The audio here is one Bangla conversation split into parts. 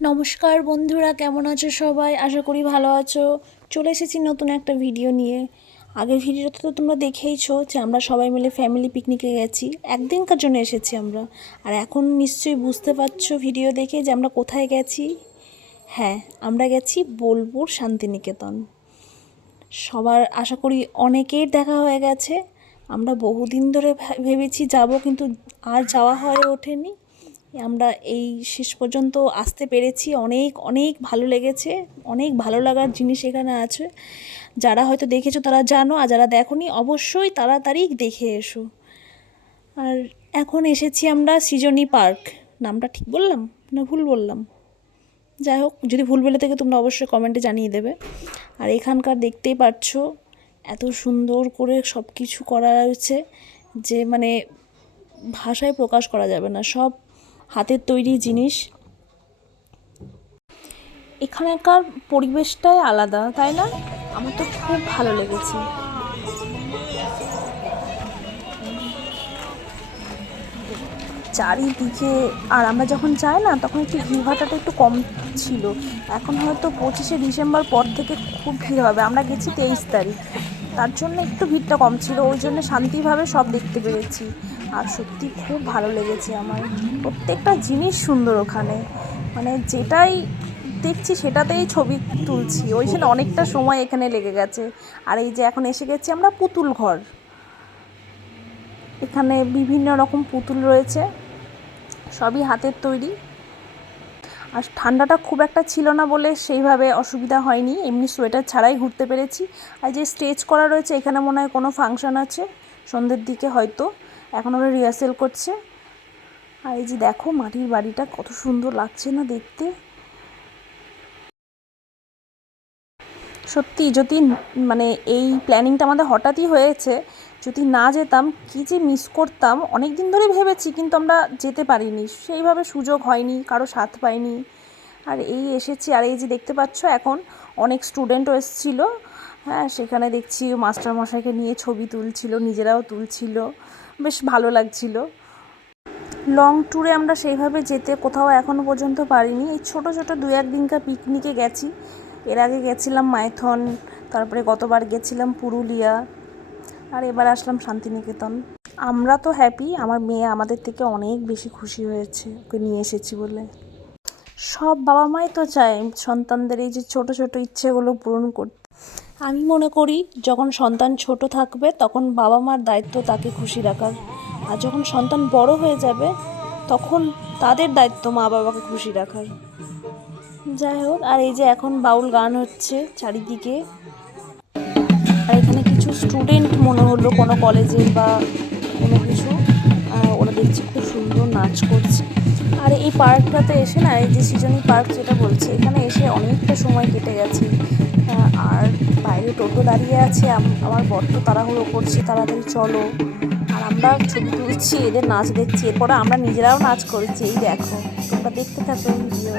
নমস্কার বন্ধুরা, কেমন আছো সবাই? আশা করি ভালো আছো। চলে এসেছি নতুন একটা ভিডিও নিয়ে। আগের ভিডিওতে তো তোমরা দেখেইছো যে আমরা সবাই মিলে ফ্যামিলি পিকনিকে গেছি, একদিনকার জন্য এসেছি আমরা। আর এখন নিশ্চয়ই বুঝতে পারছো ভিডিও দেখে যে আমরা কোথায় গেছি। হ্যাঁ, আমরা গেছি বোলপুর শান্তিনিকেতন। সবার আশা করি অনেকের দেখা হয়ে গেছে। আমরা বহুদিন ধরে ভেবেছি যাব, কিন্তু আর যাওয়া হয়ে ওঠেনি। আমরা এই শেষ পর্যন্ত আসতে পেরেছি। অনেক অনেক ভালো লেগেছে, অনেক ভালো লাগার জিনিস এখানে আছে। যারা হয়তো দেখেছো তারা জানো, আর যারা দেখোনি অবশ্যই তাড়াতাড়ি দেখে এসো। আর এখন এসেছি আমরা সৃজনী পার্ক। নামটা ঠিক বললাম না ভুল বললাম? যাই হোক, যদি ভুল বলে থাকে তোমরা অবশ্যই কমেন্টে জানিয়ে দেবে। আর এখানকার দেখতেই পাচ্ছো এত সুন্দর করে সব কিছু করা রয়েছে যে মানে ভাষায় প্রকাশ করা যাবে না। সব হাতের তৈরি জিনিস। এখানকার পরিবেশটাই আলাদা, তাই না? আমার তো খুব ভালো লেগেছে। চারিদিকে, আর আমরা যখন যাই না তখন একটু ভিড়ভাটাটা একটু কম ছিল। এখন হয়তো 25শে ডিসেম্বর পর থেকে খুব ভিড় হবে। আমরা গেছি 23 তারিখ, তার জন্য একটু ভিড়টা কম ছিল, ওই জন্য শান্তিভাবে সব দেখতে পেরেছি। আর সত্যি খুব ভালো লেগেছে আমার। প্রত্যেকটা জিনিস সুন্দর ওখানে, মানে যেটাই দেখছি সেটাতেই ছবি তুলছি, ওই জন্য অনেকটা সময় এখানে লেগে গেছে। আর এই যে এখন এসে গেছি আমরা পুতুল ঘর। এখানে বিভিন্ন রকম পুতুল রয়েছে, সবই হাতের তৈরি। আর ঠান্ডাটা খুব একটা ছিল না বলে সেইভাবে অসুবিধা হয়নি, এমনি সোয়েটার ছাড়াই ঘুরতে পেরেছি। আর যে স্টেজ করা রয়েছে, এখানে মনে হয় কোনো ফাংশন আছে সন্ধ্যের দিকে হয়তো, এখন ওরা রিহার্সেল করছে। আর এই যে দেখো মাটির বাড়িটা কত সুন্দর লাগছে না দেখতে। সত্যি যদি মানে এই প্ল্যানিংটা আমাদের হঠাৎই হয়েছে, যদি না যেতাম কী যে মিস করতাম। অনেক দিন ধরেই ভেবেছি, কিন্তু আমরা যেতে পারিনি, সেইভাবে সুযোগ হয়নি, কারো সাথ পাইনি। আর এই এসেছি। আর এই যে দেখতে পাচ্ছ এখন অনেক স্টুডেন্টও এসেছিল। হ্যাঁ, সেখানে দেখছি মাস্টারমশাইকে নিয়ে ছবি তুলছিল, নিজেরাও তুলছিল, বেশ ভালো লাগছিল। লং ট্যুরে আমরা সেইভাবে যেতে কোথাও এখনও পর্যন্ত পারিনি। এই ছোটো ছোটো 2-1 দিনকার পিকনিকে গেছি। এর আগে গেছিলাম মাইথন, তারপরে গতবার গেছিলাম পুরুলিয়া, আর এবার আসলাম শান্তিনিকেতন। আমরা তো হ্যাপি, আমার মেয়ে আমাদের থেকে অনেক বেশি খুশি হয়েছে ওকে নিয়ে এসেছি বলে। সব বাবা মাই তো চায় সন্তানদের এই যে ছোট ছোট ইচ্ছেগুলো পূরণ করতে। আমি মনে করি যখন সন্তান ছোট থাকবে তখন বাবা মার দায়িত্ব তাকে খুশি রাখার, আর যখন সন্তান বড় হয়ে যাবে তখন তাদের দায়িত্ব মা বাবাকে খুশি রাখার। যাই হোক, আর এই যে এখন বাউল গান হচ্ছে চারিদিকে। আর এখানে কিছু স্টুডেন্ট মনে হলো কোনো কলেজের বা কোনো কিছু, ওরা দেখছি খুব সুন্দর নাচ করছে। আর এই পার্কটাতে এসে না, এই যে সৃজনী পার্ক যেটা বলছে, এখানে এসে অনেকটা সময় কেটে গেছে। আর বাইরে টোটো দাঁড়িয়ে আছে, আমার বড্ড তাড়াহুড়ো করছে, তাড়াতাড়ি চলো। আর আমরা ছবি তুলছি, এদের নাচ দেখছি, এরপরে আমরা নিজেরাও নাচ করছি। এই দেখো, তোমরা দেখতে থাকো ভিডিও।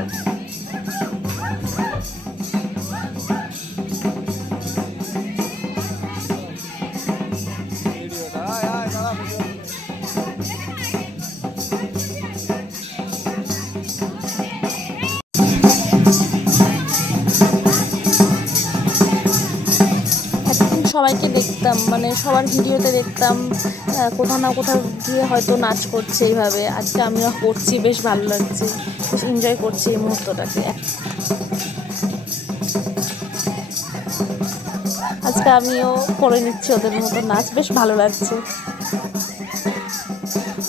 সবাইকে দেখতাম, মানে সবার ভিডিওতে দেখতাম কোথাও না কোথাও গিয়ে হয়তো নাচ করছে এইভাবে। আজকে আমিও করছি, বেশ ভালো লাগছে, বেশ এনজয় করছি এই মুহূর্তটাকে। আজকে আমিও করে নিচ্ছি ওদের মতো নাচ, বেশ ভালো লাগছে।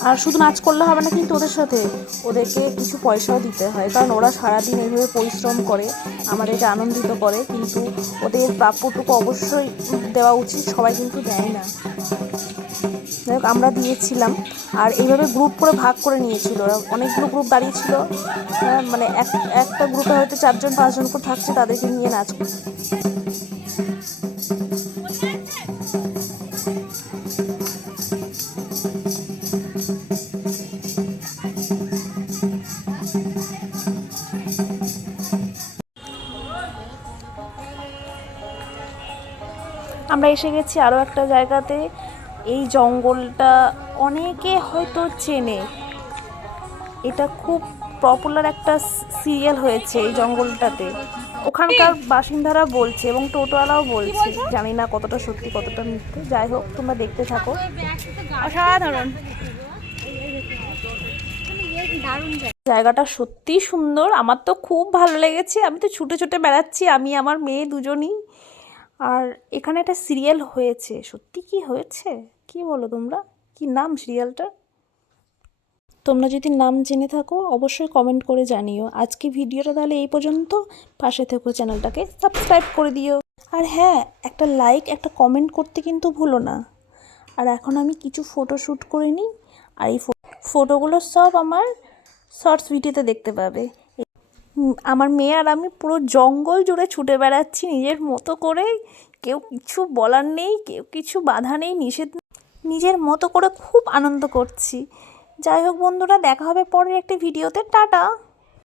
আর শুধু নাচ করলে হবে না, কিন্তু ওদের সাথে ওদেরকে কিছু পয়সাও দিতে হয়, কারণ ওরা সারাদিন এইভাবে পরিশ্রম করে আমাদেরকে আনন্দিত করে, কিন্তু ওদের প্রাপ্যটুকু অবশ্যই দেওয়া উচিত। সবাই কিন্তু দেয় না। যাই হোক, আমরা দিয়েছিলাম। আর এইভাবে গ্রুপ করে ভাগ করে নিয়েছিল ওরা, অনেকগুলো গ্রুপ দাঁড়িয়েছিল। মানে একটা গ্রুপে হয়তো 4-5 জন করে থাকছে, তাদেরকে নিয়ে নাচ করছে। আমরা এসে গেছি আরও একটা জায়গাতে। এই জঙ্গলটা অনেকে হয়তো চেনে, এটা খুব পপুলার একটা সিরিয়াল হয়েছে এই জঙ্গলটাতে, ওখানকার বাসিন্দারা বলছে এবং টোটোওয়ালাও বলছে, জানি না কতটা সত্যি কতটা মিথ্যে। যাই হোক, তোমরা দেখতে থাকো। অসাধারণ জায়গাটা, সত্যি সুন্দর, আমার তো খুব ভালো লেগেছে। আমি তো ছুটে ছুটে বেড়াচ্ছি, আমি আমার মেয়ে দুজনই। আর এখানে একটা সিরিয়াল হয়েছে, সত্যি কি হয়েছে, কি বলো তোমরা, কি নাম সিরিয়ালটা? তোমরা যদি নাম জেনে থাকো অবশ্যই কমেন্ট করে জানিও। আজকে ভিডিওটা তাহলে এই পর্যন্ত, পাশে থেকো, চ্যানেলটাকে সাবস্ক্রাইব করে দিও। আর হ্যাঁ, একটা লাইক একটা কমেন্ট করতে কিন্তু ভুলো না। আর এখন আমি কিছু ফটো শ্যুট করে নিই, আর এই ফটোগুলো সব আমার শর্টস ভিডিওতে দেখতে পাবে। আমার মেয়ে আর আমি পুরো জঙ্গল জুড়ে ছুটে বেড়াচ্ছি নিজের মতো করে, কেউ কিছু বলার নেই, কেউ কিছু বাধা নেই, নিষেধ, নিজের মতো করে খুব আনন্দ করছি। যাই হোক বন্ধুরা, দেখা হবে পরের একটি ভিডিওতে। টাটা।